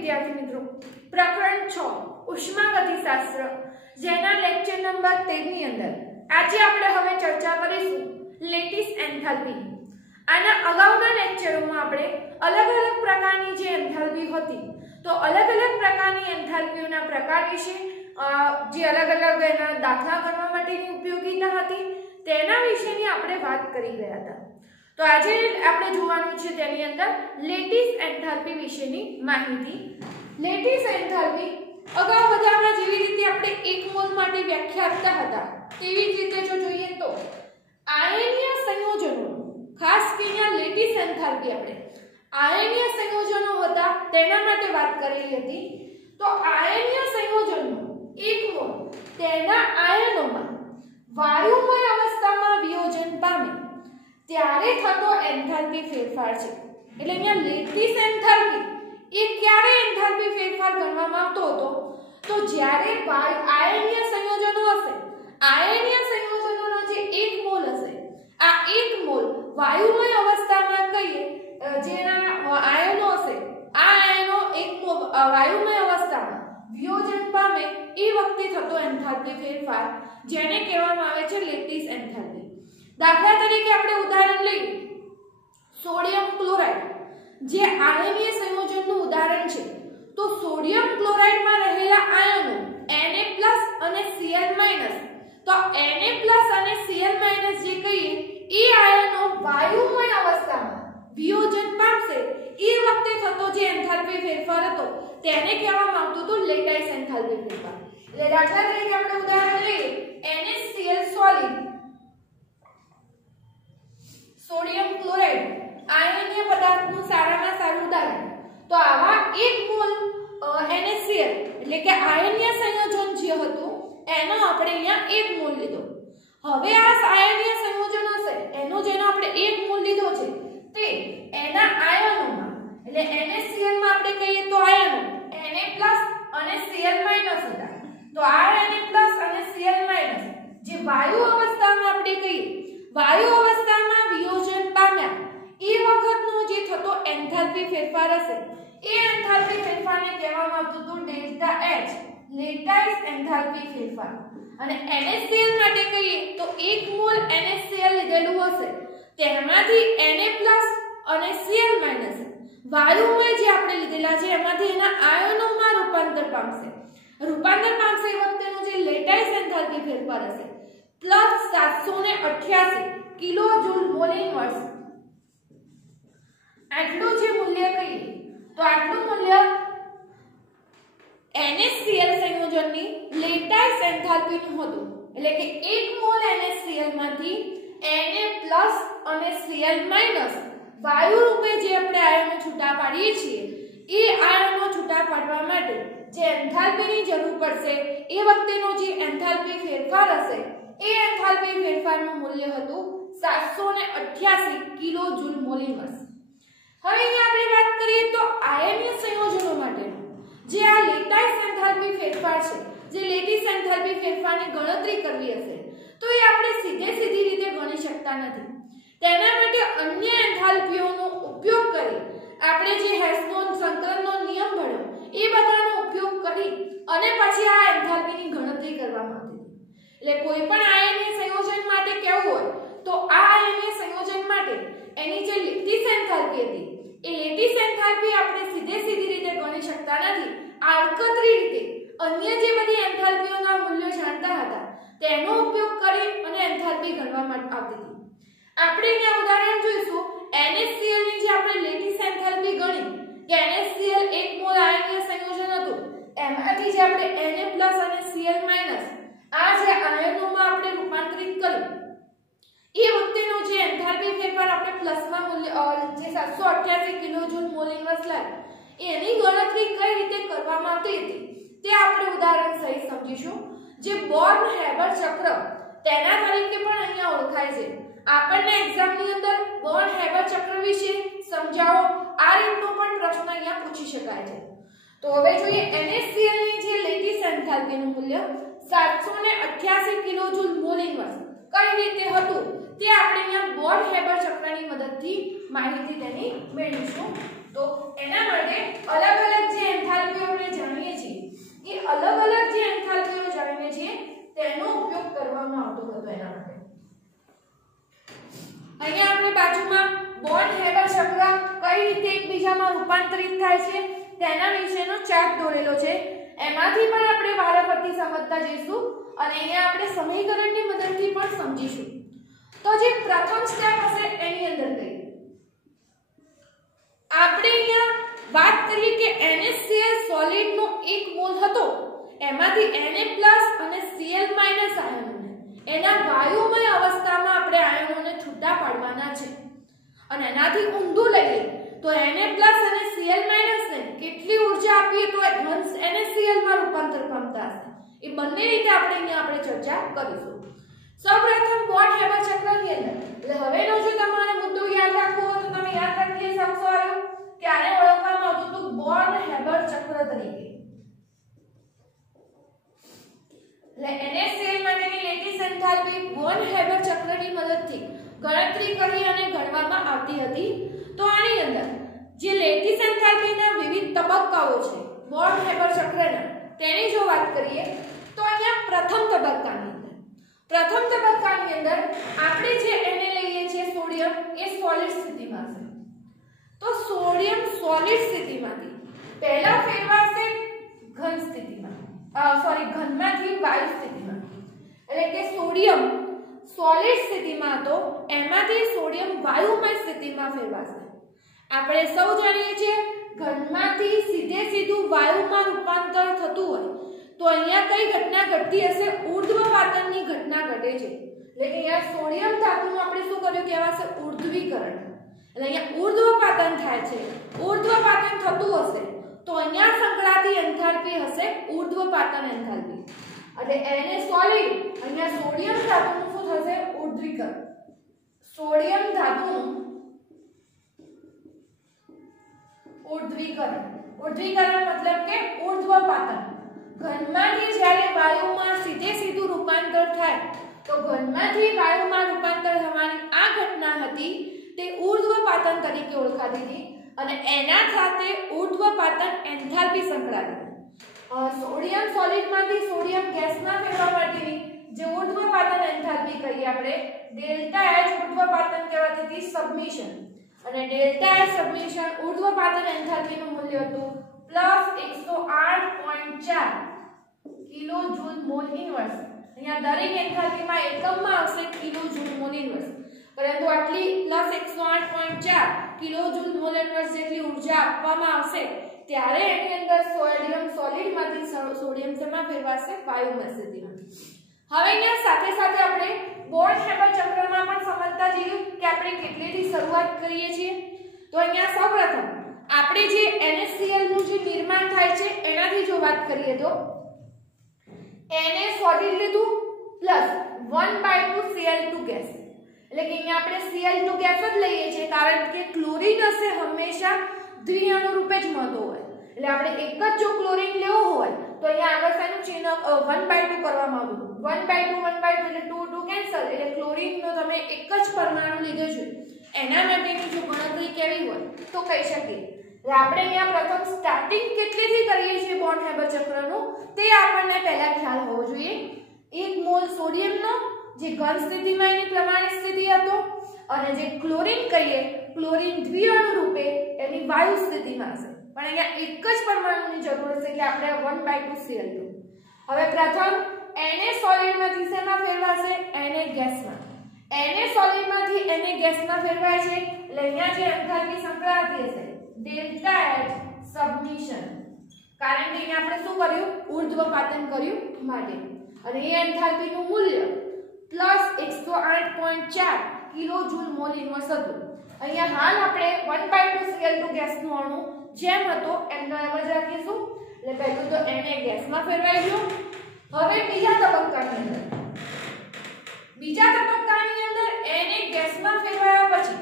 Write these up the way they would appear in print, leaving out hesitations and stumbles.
विद्यार्थी मित्रों, प्रकरण 6 उष्मागतिशास्त्र जेना लेक्चर नंबर 13 ની અંદર આજે આપણે હવે ચર્ચા કરીશું લેટિસ એન્થાલ્પી। આના અગાઉના લેક્ચરોમાં આપણે અલગ-અલગ પ્રકારની જે એન્થાલ્પી હતી તો અલગ-અલગ પ્રકારની એન્થાલ્પીઓના પ્રકાર વિશે જે અલગ-અલગ એના દાખલા કરવા માટેની ઉપયોગીતા હતી તેના વિશેની આપણે વાત કરી ગયા હતા। तो आज આપણે જોવાનું છે તેની અંદર લેટિસ એન્થાલ્પી વિશેની માહિતી। લેટિસ એન્થાલ્પી અગાઉ બધામાં જેવી રીતે આપણે 1 મોલ માટે વ્યાખ્યા આપતા હતા તેવી જ રીતે જો જોઈએ તો આયનીય સંયોજનો ખાસ કરીને લેટિસ એન્થાલ્પી આપણે આયનીય સંયોજનો હતા તેના માટે વાત કરેલી હતી। તો આયનીય સંયોજનો 1 મોલ તેના આયનોમાં વાયુમય અવસ્થામાં વિયોજન પામે ત્યારે થતો એન્થાલ્પી ફેરફાર છે। એટલે અહીંયા લેટિસ એન્થાલ્પી એ ક્યારે એન્થાલ્પી ફેરફાર ગણવામાં આવતો હતો તો જ્યારે આયનીય સંયોજનો હશે આયનીય સંયોજનોનો જે 1 મોલ હશે આ 1 મોલ વાયુમય અવસ્થામાં કહીએ જેના આયનો હશે આ આયનો 1 મોલ વાયુમય અવસ્થામાં વિયોજન પામે એ વખતે થતો એન્થાલ્પી ફેરફાર જેને કહેવામાં આવે છે લેટિસ એન્થાલ્પી। दाखला तरीके આપણે ઉદાહરણ લઈએ સોડિયમ ક્લોરાઇડ જે આયનીય સંયોજનનું ઉદાહરણ છે। તો સોડિયમ ક્લોરાઇડ માં રહેલા આયનો Na+ અને Cl- તો Na+ અને Cl- જે કહીએ એ આયનો વાયુમય અવસ્થામાં વિયોજન પામશે એ વખતે થતો જે એન્થાલ્પી ફેરફાર હતો તેને કહેવામાં આવતું હતું લેટિસ એન્થાલ્પી ફેરફાર। એટલે દાખલા તરીકે આપણે ઉદાહરણ લઈએ NaCl સોલિડ सोडियम क्लोराइड आयनीय पदार्थનું સારામાં સારું ઉદાહરણ। તો આવા 1 મોલ NaCl એટલે કે આયનીય સંયોજન જે હતું એનો આપણે અહીંયા 1 મોલ લીધો। હવે આ આયનીય સંયોજન હશે એનો જેનો આપણે 1 મોલ લીધો છે તે એના આયનોમાં એટલે NaCl માં આપણે કહીએ તો આયનો Na+ અને Cl- હતા। તો આ Na+ અને Cl- જે વાયુ અવસ્થામાં આપણે કહીએ વાયુ અવસ્થામાં વિયોજન પામ્યા એ વખતનો જે થતો એન્થાલ્પી ફેરફાર હશે એ એન્થાલ્પી ફેરફારને કહેવામાં આવતું હતું ડેલ્ટા H લેટિસ એન્થાલ્પી ફેરફાર। અને NaCl માટે કહીએ તો 1 મોલ NaCl લીધેલું હશે તેમાંથી Na+ અને Cl- વાયુમય જે આપણે લીધેલા છે એમાંથી એના આયનોમાં રૂપાંતર પામશે એ વખતેનો જે લેટિસ એન્થાલ્પી ફેરફાર હશે +788 કિલોજૂલ મોલ ઇનવર્સ। આટલું જે મૂલ્ય કહીએ તો આટલું મૂલ્ય NaCl સંયોજનની લેટિસ એન્થાલ્પીનું હતું। એટલે કે 1 મોલ NaCl માંથી Na+ અને Cl- વાયુ રૂપે જે આપણે આયનો છૂટા પાડીએ છીએ એ આયનો છૂટા પાડવા માટે જે એન્થાલ્પીની જરૂર પડશે એ વખતેનો જે એન્થાલ્પી ફેરફાર હશે એ એન્થાલ્પી ફેરફારનું મૂલ્ય હતું 788 કિલોજૂલ મોલ ઇનવર્સ। હવે અહીંયા આપણે વાત કરીએ તો આયનીય સંયોજનો માટેનો જે આ લેટિસ એન્થાલ્પી ફેરફાર છે જે લેટિસ એન્થાલ્પી ફેરફારની ગણતરી કરવી હશે તો એ આપણે સીધી રીતે ગણી શકતા નથી। તેના માટે અન્ય એન્થાલ્પીઓનો ઉપયોગ કરી આપણે જે હેસનો સંકલનનો નિયમ ભણ્યો એ બધાનો ઉપયોગ કરી અને પછી આ એન્થાલ્પીની ગણતરી કરવામાં આવતી હતી। એટલે કોઈ પણ આયનીય સંયોજન માટે કેવું હોય તો આ આયનીય સંયોજન માટે એની જે લેટિસ એન્થાલ્પી હતી એ લેટિસ એન્થાલ્પી આપણે સીધી રીતે ગણી શકતા નથી। આડકતરી રીતે અન્ય જે બધી એન્થાલ્પીઓના મૂલ્યો જાણતા હતા તેનો ઉપયોગ કરી અને એન્થાલ્પી ગણવામાં આવતી હતી। આપણે અહીંયા ઉદાહરણ જોઈશું NaCl ની જે આપણે લેટિસ એન્થાલ્પી ગણી કે NaCl 1 મોલ આયનીય સંયોજન હતું એમાંથી જે આપણે Na+ અને Cl- આ જે આયનોમાં આપણે રૂપાંતરિત કર્યું એ વખતેનો જે એન્થાલ્પી ફેરફાર આપણે પ્લસમાં મૂલ્ય જે 788 કિલોજૂલ મોલ ઇનવર્સ લાવ્યું એની ગણતરી કઈ રીતે કરવામાં આવતી હતી તે આપણે ઉદાહરણ સહિત સમજીશું। જે બોર્ન-હેબર ચક્ર તેના તરીકે પણ અહીંયા ઓળખાય છે। આપણને એક્ઝામની અંદર બોર્ન-હેબર ચક્ર વિશે સમજાવો આ રીતનો પણ પ્રશ્ન અહીંયા પૂછી શકાય છે। તો હવે જોઈએ NaCl ની જે લેટિસ એન્થાલ્પીનું મૂલ્ય 788 કિલોજૂલ મોલ ઇનવર્સ કઈ રીતે હતું તે આપણે અહીંયા બોર્ન-હેબર ચક્રની મદદથી માહિતી તેની મેળવીશું। તો એના માટે અલગ અલગ જે એન્થાલ્પીઓ આપણે જાણીએ છીએ એ અલગ અલગ જે એન્થાલ્પીઓ જાણીએ છીએ તેનો ઉપયોગ કરવામાં આવતો હતો એના માટે. અહીંયા આપણે બાજુમાં બોર્ન હેબર ચક્ર કઈ રીતે એકબીજામાં રૂપાંતરિત થાય છે તેના વિશેનો ચાર્ટ દોરેલો છે. એમાંથી પણ આપણે વારાફરતી સમજતા જઈશું અને અહીંયા આપણે સમીકરણની મદદથી પણ સમજીશું. તો જે પ્રથમ સ્ટેપ હશે એની અંદર કઈ આપણે અહીંયા વાત કરીએ કે NaCl સોલિડ નો 1 મોલ હતો એમાંથી Na+ અને Cl- આયનોને એના વાયુમય અવસ્થામાં આપણે આયનોને છૂટા પાડવાના છે અને એનાથી ઊંધું લઈએ તો Na+ અને Cl- ને કેટલી ઊર્જા આપીએ તો NaCl માં રૂપાંતર પામતા હશે. એ બંને રીતે આપણે ચર્ચા કરીશું. સૌપ્રથમ બોર્ન હેબર ચક્રની અંદર એટલે હવેનો જો તમારે મુદ્દો યાદ રાખવો હોય તો તમે યાદ રાખી શકશો કે આને ઓળખવામાં આવતું હતું બોર્ન હેબર ચક્ર તરીકે. એટલે NaCl માટેની લેટિસ એન્થાલ્પી બોર્ન હેબર ચક્રની મદદથી ગણતરી કરી અને ગણવામાં આવતી હતી. તો આની અંદર જે લેટિસ એન્થાલ્પીના વિવિધ તબક્કાઓ છે બોર્ન હેબર ચક્રના તેની જો વાત કરીએ તો અહીંયા પ્રથમ તબક્કાની અંદર આપણે જે એને લઈએ છીએ સોડિયમ એ સોલિડ સ્થિતિમાં છે. તો સોડિયમ સોલિડ સ્થિતિમાંથી પહેલા ફેરવાશે ઘન સ્થિતિમાં ઘનમાંથી વાયુ સ્થિતિમાં. એટલે કે સોડિયમ સોલિડ સ્થિતિમાં તો એમાંથી સોડિયમ વાયુમય સ્થિતિમાં ફેરવાશે. આપણે સૌ જાણીએ છીએ ઘનમાંથી સીધું વાયુમાં રૂપાંતર થતું હોય તો અહીંયા કઈ ઘટના ઘટતી હશે ઊર્ધ્વપાતનની ઘટના ઘટે છે. એટલે કે અહીંયા સોડિયમ ધાતુનું આપણે શું કર્યું કહેવાશે ઊર્ધ્વીકરણ. એટલે અહીંયા ઊર્ધ્વપાતન થાય છે. ઊર્ધ્વપાતન થતું હશે તો અહીંયા સંકળાતી એન્થાલ્પી હશે ઊર્ધ્વપાતન એન્થાલ્પી. એટલે Na સોલિડ અહીંયા સોડિયમ ધાતુનું શું થશે ઊર્ધ્વીકરણ. સોડિયમ ધાતુનું ઊર્ધ્વીકરણ મતલબ કે ઊર્ધ્વપાતન. ઘનમાંથી જ્યારે વાયુમાં સીધું રૂપાંતર થાય તો ઘનમાંથી વાયુમાં રૂપાંતર થવાની આ ઘટના હતી તે ઊર્ધ્વપાતન તરીકે ઓળખાતી હતી અને એના સાથે ઊર્ધ્વપાતન એન્થાલ્પી સંકળાયેલી. સોડિયમ સોલિડમાંથી સોડિયમ ગેસમાં ફેરવા માટેની જે ઊર્ધ્વપાતન એન્થાલ્પી કહીએ આપણે ΔH ઊર્ધ્વપાતન કહેવાતી હતી સબમિશન. અને ΔH સબમિશન ઊર્ધ્વપાતન એન્થાલ્પીનું મૂલ્ય હતું +108.4 કિલોજૂલ મોલ ઇન્વર્સ. અહીંયા દરેક એન્થાલ્પીમાં એકમમાં આવશે કિલોજૂલ મોલ ઇન્વર્સ, પરંતુ આટલી +108.4 કિલોજૂલ મોલ ઇન્વર્સ જેટલી ઊર્જા આપવામાં આવશે ત્યારે એની અંદર સોડિયમ સોલિડમાંથી સોડિયમ શેમાં ફેરવાશે વાયુમય સ્થિતિમાં. હવે અહીંયા સાથે આપણે બોર્ન હેબર ચક્રમાં પણ સમજતા જઈએ કે આપણે કેટલેથી શરૂઆત કરીએ છીએ. તો અહીંયા સૌપ્રથમ આપણે જે NaCl નું જે નિર્માણ થાય છે એનાથી જો વાત કરીએ તો Na સોલિડ લીધું +1/2 Cl2 ગેસ. એટલે કે અહીંયા આપણે Cl2 ગેસ જ લઈએ છીએ કારણ કે ક્લોરીન હશે હંમેશા દ્વિઅણુ રૂપે જ મળતો હોય. એટલે આપણે એક જ જો ક્લોરીન લેવો હોય તો અહીંયા આગળ સાનું ચિહ્ન 1/2 કરવામાં આવ્યું. 1/2 એટલે 2 કેન્સલ. એટલે ક્લોરીનનો તમે એક જ પરમાણુ લીધો છે એના માટેની જો ગણતરી કેવી હોય તો કહી શકીએ. એટલે આપણે અહીંયા પ્રથમ સ્ટાર્ટિંગ કેટલીથી કરીએ છીએ બોર્ન હેબર ચક્રનું તે આપણને પહેલા ખ્યાલ હોવો જોઈએ. 1 મોલ સોડિયમનો જે ઘન સ્થિતિમાં એની પ્રમાણિત સ્થિતિ હતો અને જે ક્લોરીન કહીએ ક્લોરીન દ્વિઅણુ રૂપે એની વાયુ સ્થિતિમાં હશે. પણ અહીંયા એક જ પરમાણુની જરૂર છે એટલે આપણે 1/2 Cl2. હવે પ્રથમ Na સોલિડમાંથી શેમાં ફેરવાશે Na ગેસમાં. Na સોલિડમાંથી Na ગેસમાં ફેરવાય છે એટલે અહીંયા જે એન્થાલ્પી સંકળાતી હશે ΔH સબમિશન. કારણ કે અહીંયા આપણે શું કર્યું ઊર્ધ્વપાતન કર્યું માટે. અને એ એન્થાલ્પીનું મૂલ્ય +108.4 કિલોજૂલ મોલ ઇન્વર્સ હતું. અહીંયા હાલ આપણે 1/2 Cl2 ગેસનું અણુ જેમ હતો એમનો એમ જ રાખીશું. એટલે પહેલું તો Na ગેસમાં ફેરવાઈ ગયું. હવે બીજા તબક્કાની અંદર Na ગેસમાં ફેરવાયા પછી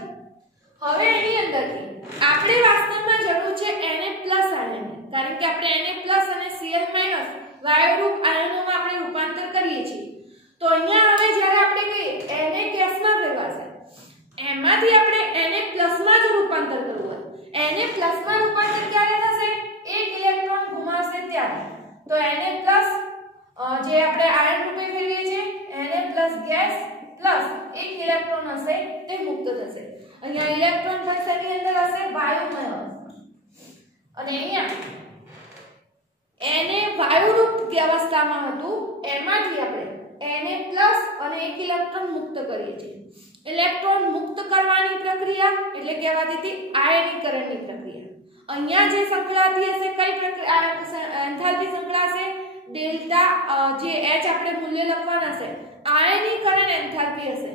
હવે એની અંદરથી આપણે વાસ્તવમાં જરૂર છે Na+ આયનની. કારણ કે આપણે Na+ અને Cl- વાયુરૂપ આયનોમાં આપણે રૂપાંતર કરીએ છીએ. તો અહીંયા હવે જ્યારે આપણે કહીએ Na ગેસમાં ફેરવાશે એમાંથી આપણે Na+ માં જ રૂપાંતર કરવું હોય. Na+ તો Na+ જે આપણે આયન રૂપે ફેરવીએ છીએ Na+ ગેસ પ્લસ એક ઇલેક્ટ્રોન હશે તે મુક્ત થશે. અહીંયા ઇલેક્ટ્રોન પણ શેની અંદર હશે? વાયુમય અવસ્થા. અને અહીંયા Na વાયુરૂપ અવસ્થામાં હતું એમાંથી આપણે Na+ અને એક ઇલેક્ટ્રોન મુક્ત કરીએ છીએ. ઇલેક્ટ્રોન મુક્ત કરવાની પ્રક્રિયા એટલે કહેવાતી હતી આયનીકરણની પ્રક્રિયા. અહીંયા જે સંકળાતી હશે કઈ પ્રક્રિયા એન્થાલ્પી સંકળાશે? ડેલ્ટા જે H આપણે મૂલ્ય લખવાના છે આયનીકરણ એન્થાલ્પી હશે.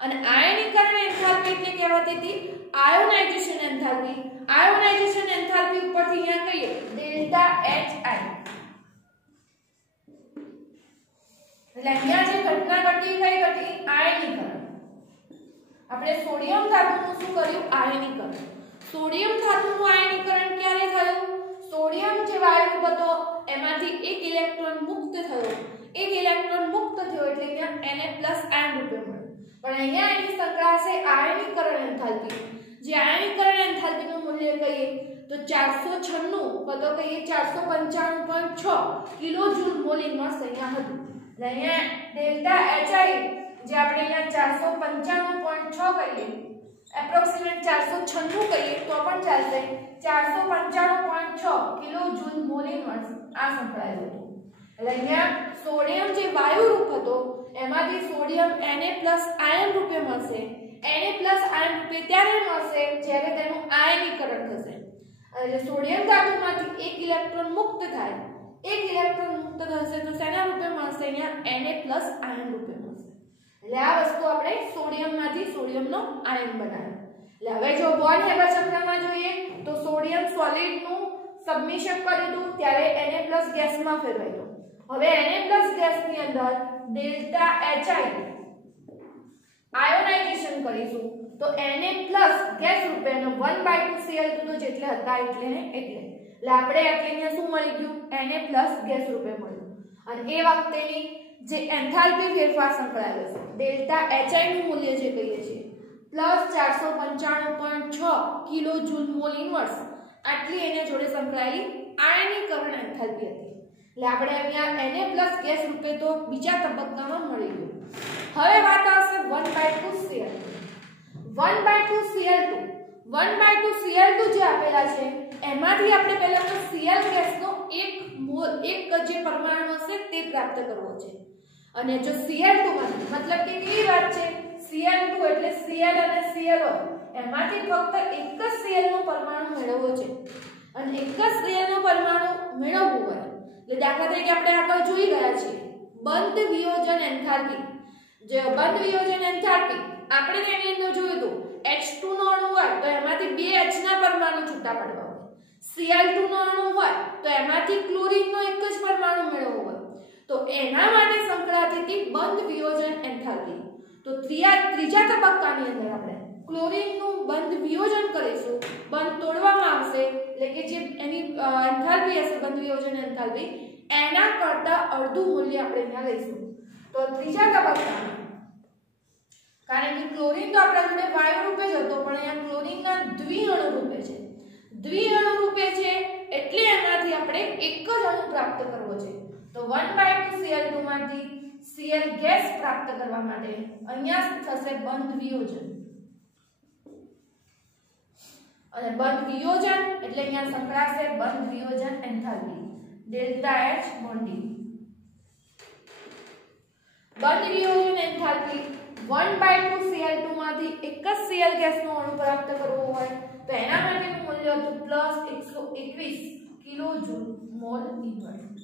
અને આયનીકરણ એન્થાલ્પી એટલે કહેવાતી હતી આયોનાઇઝેશન એન્થાલ્પી. આયોનાઇઝેશન એન્થાલ્પી ઉપરથી અહીંયા કહીએ ડેલ્ટા HI. એટલે અહીંયા જે ઘટના ઘટી કઈ ઘટી? આયનીકરણ. આપણે સોડિયમ ધાતુનું શું કર્યું? આયનીકરણ. સોડિયમ ધાતુનું આયનીકરણ ક્યારે થયું? સોડિયમ જે વાયુરૂપ હતો એમાંથી એક ઇલેક્ટ્રોન મુક્ત થયો. એક ઇલેક્ટ્રોન મુક્ત થયો એટલે ત્યાં Na+ આયન રૂપે મળ્યું. પણ અહીંયા એની સંકળાશે આયનીકરણ એન્થાલ્પી. જે આયનીકરણ એન્થાલ્પીનું મૂલ્ય કહીએ તો 496 કદો કહીએ 495.6 કિલોજૂલ મોલ ઇન્વર્સ અહીંયા હતું. એટલે અહીંયા ડેલ્ટા HI જે આપણે અહીંયા 495.6 કહીએ એપ્રોક્સિમેટ 496 કહીએ તો પણ ચાલશે. 495.6 કિલોજૂલ મોલ ઇન્વર્સ આ સંકળાયેલું હતું. એટલે અહીંયા સોડિયમ જે વાયુરૂપ હતો એમાંથી સોડિયમ Na+ આયન રૂપે મળશે. Na+ આયન રૂપે ત્યારે મળશે જ્યારે તેનું આયનીકરણ થશે. એટલે સોડિયમ ધાતુમાંથી એક ઇલેક્ટ્રોન મુક્ત થાય. એક ઇલેક્ટ્રોન મુક્ત થશે તો શેના રૂપે મળશે? અહીંયા Na+ આયન રૂપે મળશે. એટલે આ વસ્તુ આપણે સોડિયમમાંથી સોડિયમનો આયન બનાવ્યો. એટલે હવે જો બોર્ન હેબર ચક્રમાં જોઈએ તો સોડિયમ સોલિડનું સબમિશન કર્યું ત્યારે Na+ ગેસમાં ફેરવાયું. હવે Na+ ગેસની અંદર ડેલ્ટા HI આયોનાઇઝેશન કરીશું તો Na+ ગેસ રૂપે અને 1/2 Cl2 તો જેટલે હતા એટલે આપણે અહીંયા શું મળી ગયું? Na+ ગેસ રૂપે મળ્યું. અને એ વખતેની જે એન્થાલ્પી ફેરફાર સંકળાયેલો છે ડેલ્ટા HI નું મૂલ્ય જે કહીએ છીએ +495.6 કિલોજૂલ મોલ ઇન્વર્સ આટલી એને જોડે સંકળાયેલી આયનીકરણ એન્થાલ્પી હતી. એટલે આપણે અહીંયા Na+ ગેસ રૂપે તો બીજા તબક્કામાં મળી ગયું. હવે વાત આવશે 1/2 Cl. 1/2 Cl2 1/2 Cl2 જે આપેલા છે એમાંથી આપણે પહેલા તો Cl ગેસનો એક જે પરમાણુ હશે તે પ્રાપ્ત કરવો છે. અને જો Cl2 માંથી મતલબ કે કેવી વાત છે? Cl2 એટલે Cl અને Cl એમાંથી ફક્ત એક જ Cl નો પરમાણુ મેળવવો છે. અને એક જ Cl નો પરમાણુ મેળવવું હોય એટલે દાખલા તરીકે આપણે આગળ જોઈ ગયા છીએ બંધ વિયોજન એન્થાલ્પી. જે બંધ વિયોજન એન્થાલ્પી આપણે તેની અંદર જોયું હતું H2 નો અણુ હોય તો એમાંથી બે H ના પરમાણુ છૂટા પડવા હોય. Cl2 નો અણુ હોય તો એમાંથી ક્લોરીનનો એક જ પરમાણુ મેળવવો હોય. તો એના માટે સંકળાતી હતી બંધ વિયોજન એન્થાલ્પી. તો ત્રીજા તબક્કાની અંદર આપણે ક્લોરીનનું બંધ વિયોજન કરીશું. બંધ તોડવામાં આવશે એટલે કે જે એની એન્થાલ્પી હશે બંધ વિયોજન એન્થાલ્પી એના કરતા અડધું મૂલ્ય આપણે અહીંયા લઈશું. તો ત્રીજા તબક્કામાં કારણ કે ક્લોરીન તો આપણા જોડે વાયુ રૂપે જ હતો પણ અહીંયા ક્લોરીનના દ્વિઅણુ રૂપે છે. દ્વિઅણુ રૂપે છે એટલે એમાંથી આપણે એક જ અણુ પ્રાપ્ત કરવો છે. તો 1/2 Cl2 માંથી Cl ગેસ પ્રાપ્ત કરવા માટે અહીંયા થશે બંધ વિયોજન. અને બંધ વિયોજન એટલે અહીંયા સંકળાશે બંધ વિયોજન એન્થાલ્પી ડેલ્ટા H બોન્ડિંગ. બંધ વિયોજન એન્થાલ્પી 1/2 Cl2 માંથી એક જ Cl ગેસનો અણુ પ્રાપ્ત કરવો હોય તો એના માટેનું મૂલ્ય હતું +121 કિલોજૂલ મોલ ઇન્વર્સ.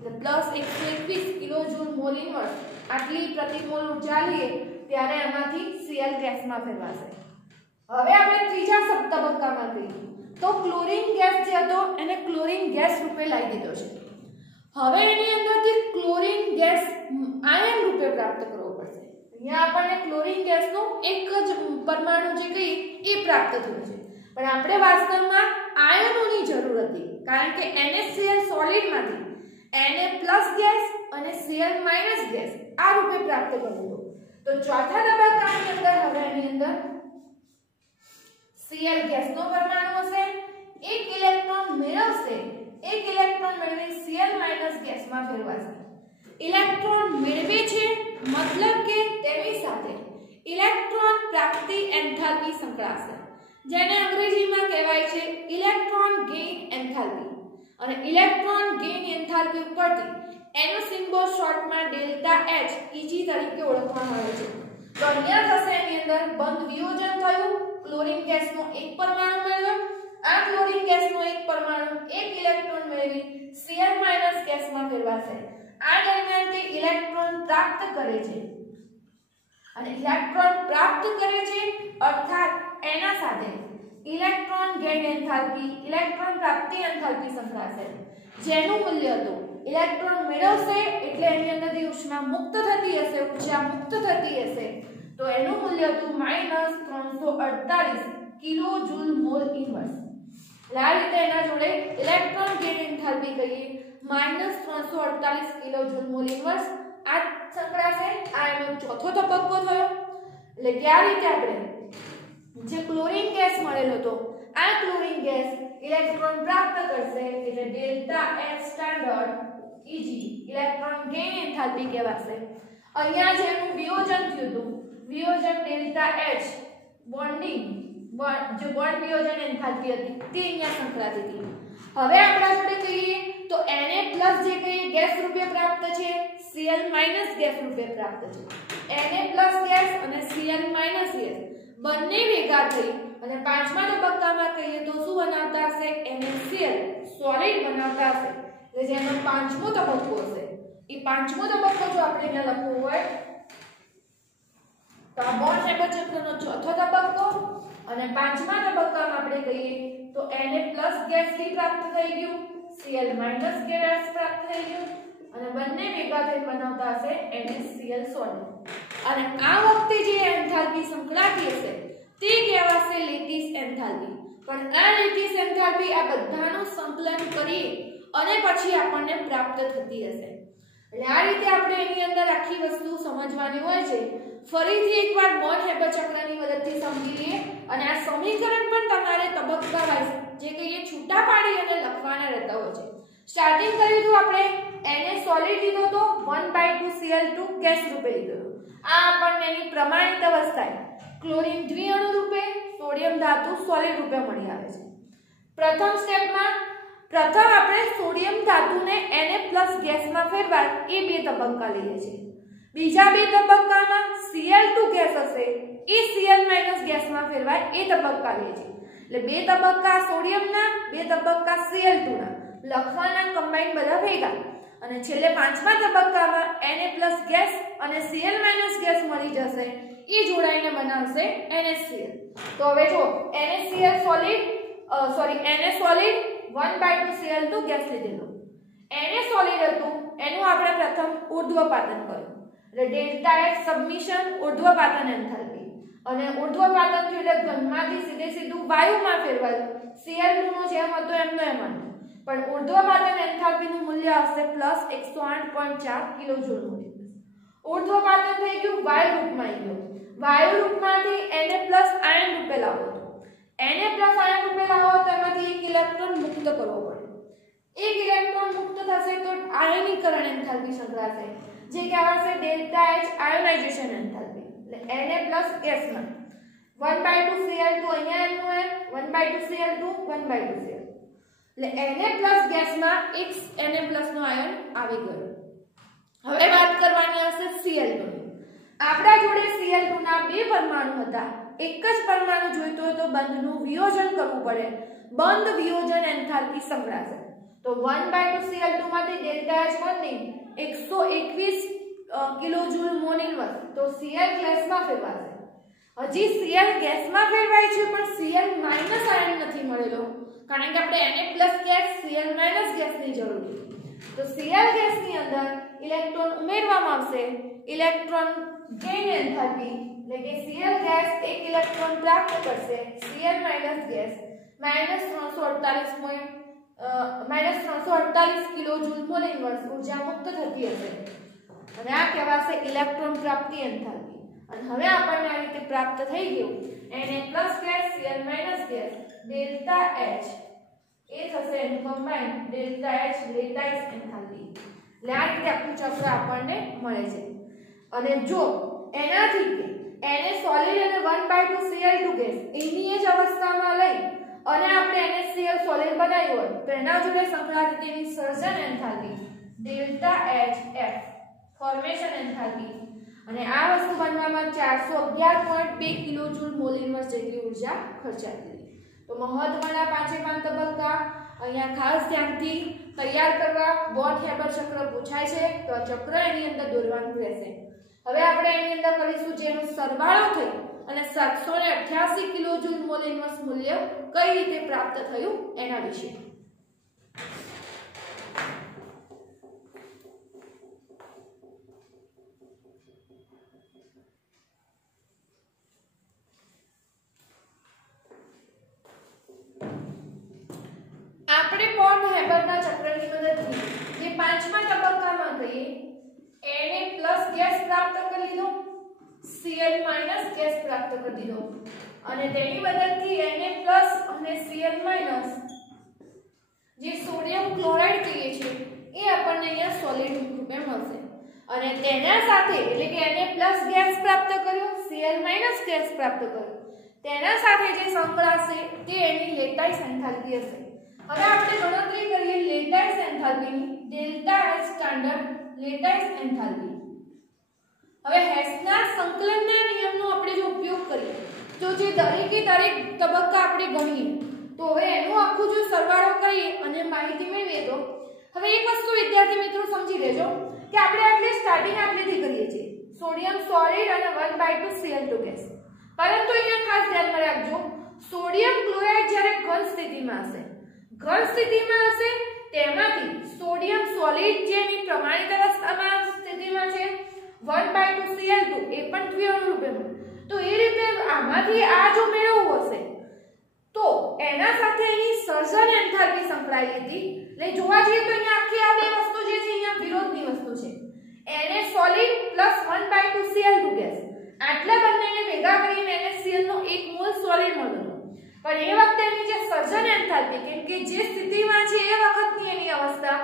એટલે +121 કિલોજૂલ મોલ ઇન્વર્સ આટલી પ્રતિ મોલ ઊર્જા લઈએ ત્યારે એમાંથી Cl ગેસમાં ફેરવાશે. હવે આપણે ત્રીજા તબક્કામાં જોઈએ તો ક્લોરીન ગેસ જે હતો એને ક્લોરીન ગેસ રૂપે લાવી દીધો છે. હવે એની અંદરથી ક્લોરીન ગેસ આયન રૂપે પ્રાપ્ત કરવો પડશે. અહીંયા આપણને ક્લોરીન ગેસનો એક જ પરમાણુ જે કહીએ એ પ્રાપ્ત થયો છે પણ આપણે વાસ્તવમાં આયનોની જરૂર હતી કારણ કે NaCl સોલિડમાંથી Na+ ગેસ અને Cl- ગેસ આ રૂપે પ્રાપ્ત કરવું હતું. તો ચોથા તબક્કાની અંદર હવે એની અંદર Cl ગેસનો પરમાણુ હશે એક ઇલેક્ટ્રોન મેળવશે એક ઇલેક્ટ્રોન મેળવી Cl- ગેસમાં ફેરવાશે. ઇલેક્ટ્રોન મેળવે છે મતલબ કે તેની સાથે ઇલેક્ટ્રોન પ્રાપ્તિ એન્થાલ્પી સંકળાશે, જેને અંગ્રેજીમાં કહેવાય છે ઇલેક્ટ્રોન ગેઇન એન્થાલ્પી. અને ઇલેક્ટ્રોન ગેઇન એન્થાલ્પી ઉપરથી એનો સિમ્બોલ શોર્ટમાં ડેલ્ટા H Eg તરીકે ઓળખવામાં આવે છે. તો અહીંયા થશે એની અંદર બંધ વિયોજન થયું, ક્લોરીન ગેસનો એક પરમાણુ મળ્યો. આ ક્લોરીન ગેસનો એક પરમાણુ એક ઇલેક્ટ્રોન મેળવી Cl- ગેસમાં ફેરવાશે. આ દરમિયાન તે ઇલેક્ટ્રોન પ્રાપ્ત કરે છે અને ઇલેક્ટ્રોન પ્રાપ્ત કરે છે અર્થાત એના સાથે ઇલેક્ટ્રોન ગેઇન એન્થાલ્પી ઇલેક્ટ્રોન પ્રાપ્તિ એન્થાલ્પી સંકળાશે, જેનું મૂલ્ય હતું ઇલેક્ટ્રોન મેળવશે એટલે એની અંદરથી ઉષ્મા મુક્ત થતી હશે, ઊર્જા મુક્ત થતી હશે, તો એનું મૂલ્ય હતું -348 કિલોજૂલ મોલ ઇન્વર્સ. આ રીતે એના જોડે ઇલેક્ટ્રોન ગેઇન એન્થાલ્પી કહીએ -348 કિલોજૂલ મોલ ઇન્વર્સ આ સંકળાશે. આ એનો ચોથો તબક્કો થયો. એટલે કે આ રીતે આપણે જે ક્લોરીન ગેસ મળેલો હતો આ ક્લોરીન ગેસ ઇલેક્ટ્રોન પ્રાપ્ત કરશે એટલે delta H standard Eg electron gain enthalpy કહેવાશે. અહીંયા જેનું વિયોજન થયું હતું વિયોજન ડેલ્ટા H બોન્ડિંગ જે બોન્ડ વિયોજન એન્થાલ્પી હતી તે અહીંયા સંકળાતી હતી. હવે આપણા જોડે કહીએ તો Na+ જે કહીએ ગેસ રૂપે પ્રાપ્ત છે, Cl- ગેસ રૂપે પ્રાપ્ત છે. Na+ ગેસ અને Cl- ગેસ બંને ભેગા થઈ અને પાંચમા તબક્કામાં કહીએ તો શું બનાવતા હશે? NaCl સોલિડ બનાવતા હશે. એટલે જેનો પાંચમો તબક્કો હશે એ પાંચમો તબક્કો જો આપણે અહીંયા લખવું હોય તો આ બોર્ન-હેબર ચક્રનો ચોથો તબક્કો અને પાંચમા તબક્કામાં આપણે કહીએ તો Na+ ગેસ પ્રાપ્ત થઈ ગયું, Cl- ગેસ પ્રાપ્ત થઈ ગયું અને બંને ભેગા થઈને બનાવતા હશે NaCl સોલિડ. અને આ વખતે જે એન્થાલ્પી સંકળાતી હશે તે કહેવાશે લેટિસ એન્થાલ્પી. પણ આ લેટિસ એન્થાલ્પી આ બધાનું સંકલન કરી અને પછી આપણને પ્રાપ્ત થતી હશે. એટલે આ રીતે આપણે એની અંદર આખી વસ્તુ સમજવાની હોય છે. ફરીથી એકવાર બોર્ન-હેબર ચક્રની મદદથી સમજી લઈએ અને આ સમીકરણ પણ તમારે તબક્કા વાઇઝ જે કહીએ છૂટા પાડી અને લખવાના રહેતા હોય છે. સ્ટાર્ટિંગ કર્યું હતું આપણે Na સોલિડ લીધો તો 1/2 Cl2 ગેસ રૂપે લીધો હતો. આ આપણને એની પ્રમાણિત અવસ્થાએ ક્લોરીન દ્વિઅણુ રૂપે, સોડિયમ ધાતુ સોલિડ રૂપે મળી આવે છે. પ્રથમ સ્ટેપમાં પ્રથમ આપણે સોડિયમ ધાતુને Na+ ગેસમાં ફેરવાય એ બે તબક્કા લઈએ છીએ. બીજા બે તબક્કામાં Cl2 ગેસ હશે એ Cl- ગેસમાં ફેરવાય એ તબક્કા લઈએ છીએ. એટલે બે તબક્કા સોડિયમના, બે તબક્કા Cl2 ના લખવાના કમ્બાઈન બધા ભેગા અને છેલ્લે પાંચમા તબક્કામાં Na+ ગેસ અને Cl- ગેસ મળી જશે એ જોડાઈને બનાવશે NaCl. તો હવે જો NaCl solid Na solid 1/2 Cl2 gas લીધેલો. Na સોલિડ હતું એનું આપણે પ્રથમ ઉર્ધ્વપાતન કર્યું એટલે ડેલ્ટા H સબમિશન ઉર્ધ્વપાતન એન્થાલ્પી અને ઉર્ધ્વપાતન થયું એટલે ઘનમાંથી સીધું વાયુમાં ફેરવાયું. Cl2 નો જેમ હતો એમનો એમ હતું પણ ઉર્ધ્વપાતન એન્થાલ્પીનું મૂલ્ય આવશે +108.4 કિલોજૂલ મોલ. ઉર્ધ્વપાતન થઈ ગયું વાયુ રૂપમાં આવી ગયું. વાયુ રૂપમાંથી Na+ આયન રૂપે લાવો તો Na+ આયન રૂપે લાવો તો એમાંથી એક ઇલેક્ટ્રોન મુક્ત કરવો પડે. એક ઇલેક્ટ્રોન મુક્ત થશે તો આયનીકરણ એન્થાલ્પી સંકળાશે જે કહેવાશે ડેલ્ટા H આયોનાઇઝેશન એન્થાલ્પી. એટલે Na+ ગેસમાં 1/2 Cl2 અહીંયા એમનું એમ 1/2 Cl2 1/2 Cl એટલે Na+ ગેસમાં એક Na+ નો આયન આવી ગયો. હવે વાત કરવાની હશે Cl2 ની. આપણા જોડે Cl2 ના બે પરમાણુ હતા. એક જ પરમાણુ જોઈતો હોય તો બંધનું વિયોજન કરવું પડે. બંધ વિયોજન એન્થાલ્પી સંકળાશે. તો 1/2 Cl2 માંથી delta H bonding 121 kilojoule mole inverse તો Cl ગેસમાં ફેરવાશે. હજી Cl ગેસમાં ફેરવાય છે પણ Cl- આયન નથી મળેલો કારણ કે આપણે Na+ ગેસ Cl- ગેસની જરૂર છે. તો Cl ગેસની અંદર ઇલેક્ટ્રોન ઉમેરવામાં આવશે. ઇલેક્ટ્રોન ગેઇન એન્થાલ્પી એટલે કે Cl ગેસ એક ઇલેક્ટ્રોન પ્રાપ્ત કરશે. Cl- ગેસ -348 કિલોજૂલ મોલ ઇન્વર્સ ઊર્જા મુક્ત થતી હશે અને આ કહેવાશે ઇલેક્ટ્રોન પ્રાપ્તિ એન્થાલ્પી. અને હવે આપણને આ રીતે પ્રાપ્ત થઈ ગયું Na+ gas Cl- gas delta H એ થશે એનું combine delta H lattice enthalpy. એટલે આ રીતે આપણું ચક્ર આપણને મળે છે. અને જો એનાથી Na સોલિડ અને 1/2 Cl2 ગેસ એની જ અવસ્થામાં લઈ અને આપણે NaCl સોલિડ બનાવ્યું હોય તો એના જોડે સંકળાતી તેની સર્જન enthalpy delta HF formation enthalpy. અને આ વસ્તુ બનવામાં 411.2 કિલોજૂલ મોલ ઇન્વર્સ જેટલી ઊર્જા ખર્ચાતી. તો મહત્વના 5 તબક્કા અહીંયા ખાસ ધ્યાનથી તૈયાર કરવા. બોટ હેબર ચક્ર પૂછાય છે તો ચક્ર એની અંદર દોરવાનું રહેશે. હવે આપણે એની અંદર કરીશું જેનો સરવાળો થઈ અને 788 કિલોજૂલ મોલ ઇન્વર્સ મૂલ્ય કઈ રીતે પ્રાપ્ત થયું એના વિશે. આપણે બોટ હેબરના ચક્રની મદદથી જે પાંચમા તબક્કામાં કહીએ Na+ ગેસ પ્રાપ્ત કરી લીધો, Cl- ગેસ પ્રાપ્ત કરી દીધો અને તેની મદદથી Na+ અને Cl- જે સોડિયમ ક્લોરાઇડ કહીએ છીએ એ આપણને અહીંયા સોલિડ રૂપે મળશે. અને તેના સાથે એટલે કે Na+ ગેસ પ્રાપ્ત કર્યો, Cl- ગેસ પ્રાપ્ત કર્યો, તેના સાથે જે સંકળાશે તે એની લેટાઇસ એન્થાલ્પી હશે. હવે આપણે ગણતરી કરીએ lattice એન્થાલ્પીની delta H standard lattice enthalpy. હવે હેસના સંકલનના નિયમનો આપણે જો ઉપયોગ કરીએ તો જે દરેકે દરેક તબક્કા આપણે ગણીએ તો હવે એનું આખું જો સરવાળો કરીએ અને માહિતી મેળવીએ તો હવે એક વસ્તુ વિદ્યાર્થી મિત્રો સમજી લેજો કે આપણે આટલે સ્ટાર્ટિંગ આપણેથી કરીએ છીએ સોડિયમ સોલિડ અને 1/2 Cl2 ગેસ. પરંતુ અહીંયા ખાસ ધ્યાનમાં રાખજો સોડિયમ ક્લોરાઇડ જ્યારે ઘન સ્થિતિમાં હશે તેમાંથી સોડિયમ સોલિડ જેની પ્રમાણિત અવસ્થામાં સ્થિતિમાં છે 1/2 Cl2 એ પણ દ્વિઅણુ રૂપે મળે. તો એ રીતે આમાંથી આ જો મેળવવું હશે તો એના સાથે એની સર્જન એન્થાલ્પી સંકળાયેલી હતી. એટલે જોવા જઈએ તો અહીંયા આખી આ બે વસ્તુ જે છે અહીંયા વિરોધની વસ્તુ છે. Na solid plus 1/2 Cl2 gas આટલા બંનેને ભેગા કરીને NaCl નો 1 મોલ સોલિડ મળ્યો. પણ એ વખતે એની જે સર્જન એન્થાલ્પી કેમ કે જે સ્થિતિમાં છે એ વખતની એની અવસ્થા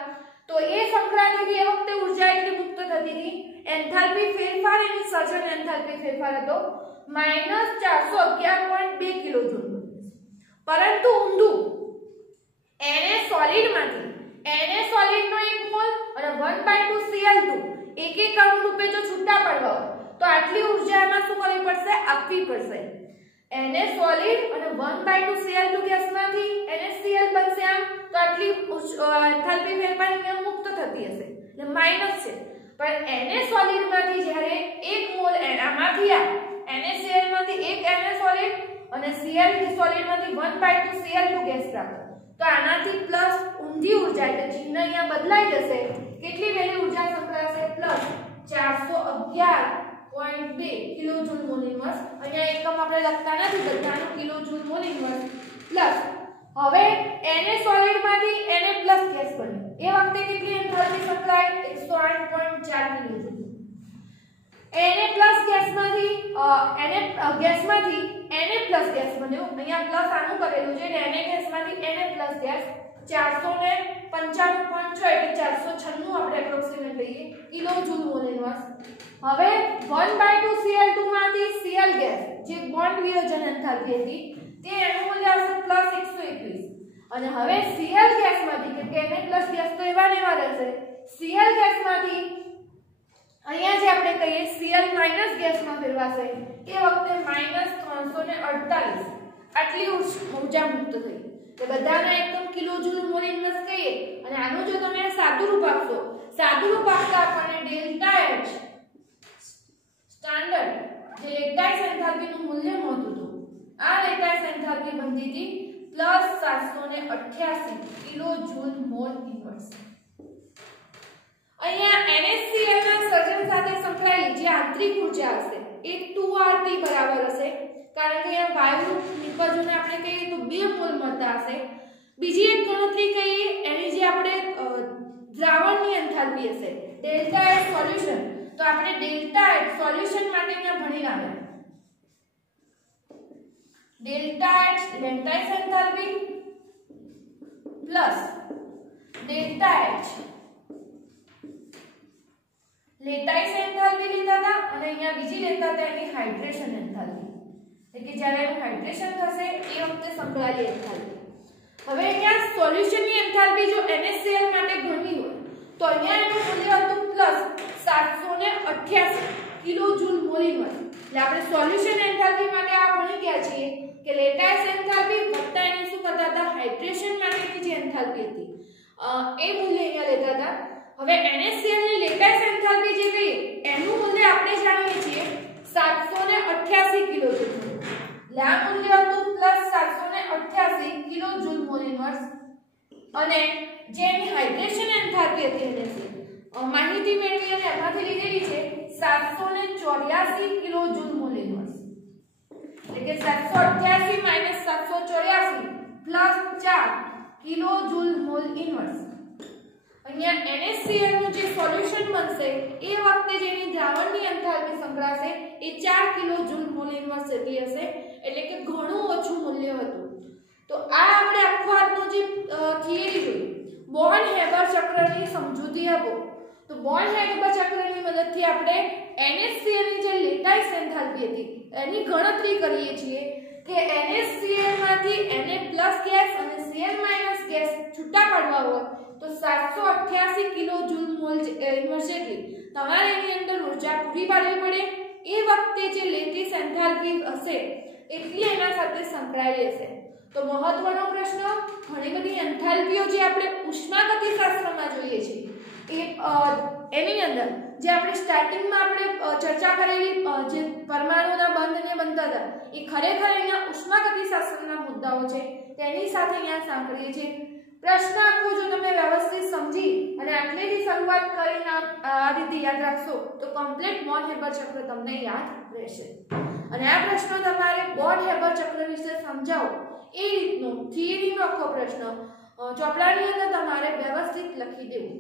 તો એ સંકળાતી હતી એ વખતે ઊર્જા એટલી મુક્ત થતી હતી એન્થાલ્પી ફેરફાર એની સર્જન એન્થાલ્પી ફેરફાર હતો -411.2 કિલોજૂલ. પરંતુ ઊંધું Na સોલિડનો 1 મોલ અને 1/2 Cl2 એક અણુ રૂપે જો છૂટા પડવા હોય તો આટલી ઊર્જા એમાં શું કરવી પડશે આપવી પડશે. Na સોલિડ અને 1/2 Cl2 ગેસમાંથી NaCl બનશે આમ તો આટલી એન્થાલ્પી ફેરફાર અહીંયા મુક્ત થતી હશે એટલે માઈનસ છે. પણ Na સોલિડમાંથી જ્યારે 1 મોલ આમાંથી NaCl માંથી 1 Na સોલિડ અને Cl સોલિડમાંથી 1/2 Cl2 ગેસ પ્રાપ્ત. તો આનાથી પ્લસ ઊંધી ઊર્જા એટલે ચિહ્ન અહીંયા બદલાઈ જશે. કેટલી વેલી ઊર્જા સંકળાશે પ્લસ 411.2 કિલોજૂલ મોલ ઇન્વર્સ. અહીંયા એકમ આપણે લખતા નથી બધાનું કિલોજૂલ મોલ ઇન્વર્સ પ્લસ હવે Na સોલિડમાંથી Na+ ગેસ બન્યો એ વખતે કેટલી એન્થાલ્પી સંકળાય 108.4 કિલોજૂલ. Na+ ગેસમાંથી Na ગેસ બન્યો અહીંયા પ્લસ આનું કરેલું છે Na ગેસમાંથી Na+ ગેસ 495.6 એટલે 496 આપણે એપ્રોક્સિમેટ લઈએ કિલોજૂલ મોલ ઇન્વર્સ. હવે 1/2 Cl2 માંથી Cl ગેસ જે બોન્ડ વિયોજન એન્થાલ્પી હતી તે એનું મૂલ્ય હશે +121 અને હવે Cl ગેસમાંથી કે Na+ ગેસ તો એવા ને એવા રહેશે Cl ગેસમાંથી અહીંયા જે આપણે કહીએ Cl- ગેસમાં ફેરવાશે એ વખતે -348 આટલી ઊર્જા મુક્ત થઈ. તો બધાના એકમ કિલોજૂલ મોલ ઇન્વર્સ કહીએ અને આનું જો તમે સાદું રૂપ આપતા આપણને ડેલ્ટા H સ્ટાન્ડર્ડ જે લેટાઇસ એન્થાલ્પીનું મૂલ્ય મળતું હતું આ લેટાઇસ એન્થાલ્પી બનતી હતી +788 કિલોજૂલ મોલ ઇન્વર્સ. અહીંયા NaCl ના સર્જન સાથે સંકળાયેલી જે આંતરિક ઊર્જા હશે એ 2RT બરાબર હશે કારણ કે અહીંયા વાયુ નિપજોને આપણે કહીએ તો 2 મોલ મળતા હશે. બીજી એક ગણતરી કહીએ એની જે આપણે દ્રાવણની એન્થાલ્પી હશે ડેલ્ટા H સોલ્યુશન તો આપણે ડેલ્ટા H સોલ્યુશન માટે અહીંયા ભણી આવ્યા delta H lattice enthalpy plus delta H lattice enthalpy લીધા હતા અને અહીંયા બીજી લેતા હતા એની હાઇડ્રેશન એન્થાલ્પી એટલે કે જ્યારે એનું હાઇડ્રેશન થશે એ વખતે સંકળાયેલી એન્થાલ્પી. હવે અહીંયા સોલ્યુશનની એન્થાલ્પી જો NaCl માટે ગણવી હોય તો અહીંયા એનું મૂલ્ય હતું પ્લસ 788 કિલોજૂલ મોલ ઇનવર્સ. એટલે આપણે સોલ્યુશન એન્થાલ્પી માટે આ ભણી ગયા છીએ કે લેટાઇસ એન્થાલ્પી વત્તા એને શું કરતા હતા હાઇડ્રેશન માટેની જે એન્થાલ્પી હતી એ મૂલ્ય અહીંયા લેતા હતા. હવે NaCl ની લેટાઇસ એન્થાલ્પી જે કહીએ એનું મૂલ્ય આપણે જાણીએ છીએ 788 કિલોજૂલ. એટલે આ મૂલ્ય હતું પ્લસ 788 કિલોજૂલ મોલ ઇનવર્સ અને જે એની હાઇડ્રેશન એન્થાલ્પી હતી NaCl માહિતી મેળવી અને એમાંથી લીધેલી છે 784 કિલોજૂલ મોલ ઇનવર્સ. એટલે કે 788 - 784 પ્લસ 4 કિલોજૂલ મોલ ઇનવર્સ. અહીંયા NaCl નું જે સોલ્યુશન બનશે એ વખતે જેની દ્રાવણની એન્થાલ્પી સંકળાશે એ 4 કિલોજૂલ મોલ ઇનવર્સ જેટલી હશે. એટલે કે ઘણું ઓછું મૂલ્ય હતું. તો આ આપણે આખો આજનો જે થિયરી જોઈ બોર્ન હેબર ચક્રની સમજૂતી આપો. તો બોર્ન હેબર ચક્રની મદદથી આપણે NaCl ની જે લેટાઇસ એન્થાલ્પી હતી એની ગણતરી કરીએ છીએ કે NaCl માંથી Na+ ગેસ અને Cl- ગેસ છૂટા પાડવા હોય તો 788 કિલોજૂલ મોલ ઇનવર્સ જેટલી તમારે એની અંદર ઊર્જા પૂરી પાડવી પડે. એ વખતે જે લેટિસ એન્થાલ્પી હશે એટલી એના સાથે સંકળાયેલી હશે. તો મહત્વનો પ્રશ્ન, ઘણી બધી એન્થાલ્પીઓ જે આપણે ઉષ્માગતિશાસ્ત્રમાં જોઈએ છીએ એની અંદર જે આપણે સ્ટાર્ટિંગમાં આપણે ચર્ચા કરેલી જે પરમાણુના બંધને બનતા હતા એ ખરેખર અહીંયા ઉષ્માગતિશાસ્ત્રના મુદ્દાઓ છે તેની સાથે અહીંયા સાંકળીએ છીએ. પ્રશ્ન આખો જો તમે વ્યવસ્થિત સમજી અને આટલેથી શરૂઆત કરીને આ રીતે યાદ રાખશો તો કમ્પ્લીટ બોર્ન હેબર ચક્ર તમને યાદ રહેશે. અને આ પ્રશ્ન તમારે બોર્ન હેબર ચક્ર વિશે સમજાવો એ રીતનો થિયરીનો આખો પ્રશ્ન ચોપડાની અંદર તમારે વ્યવસ્થિત લખી દેવું.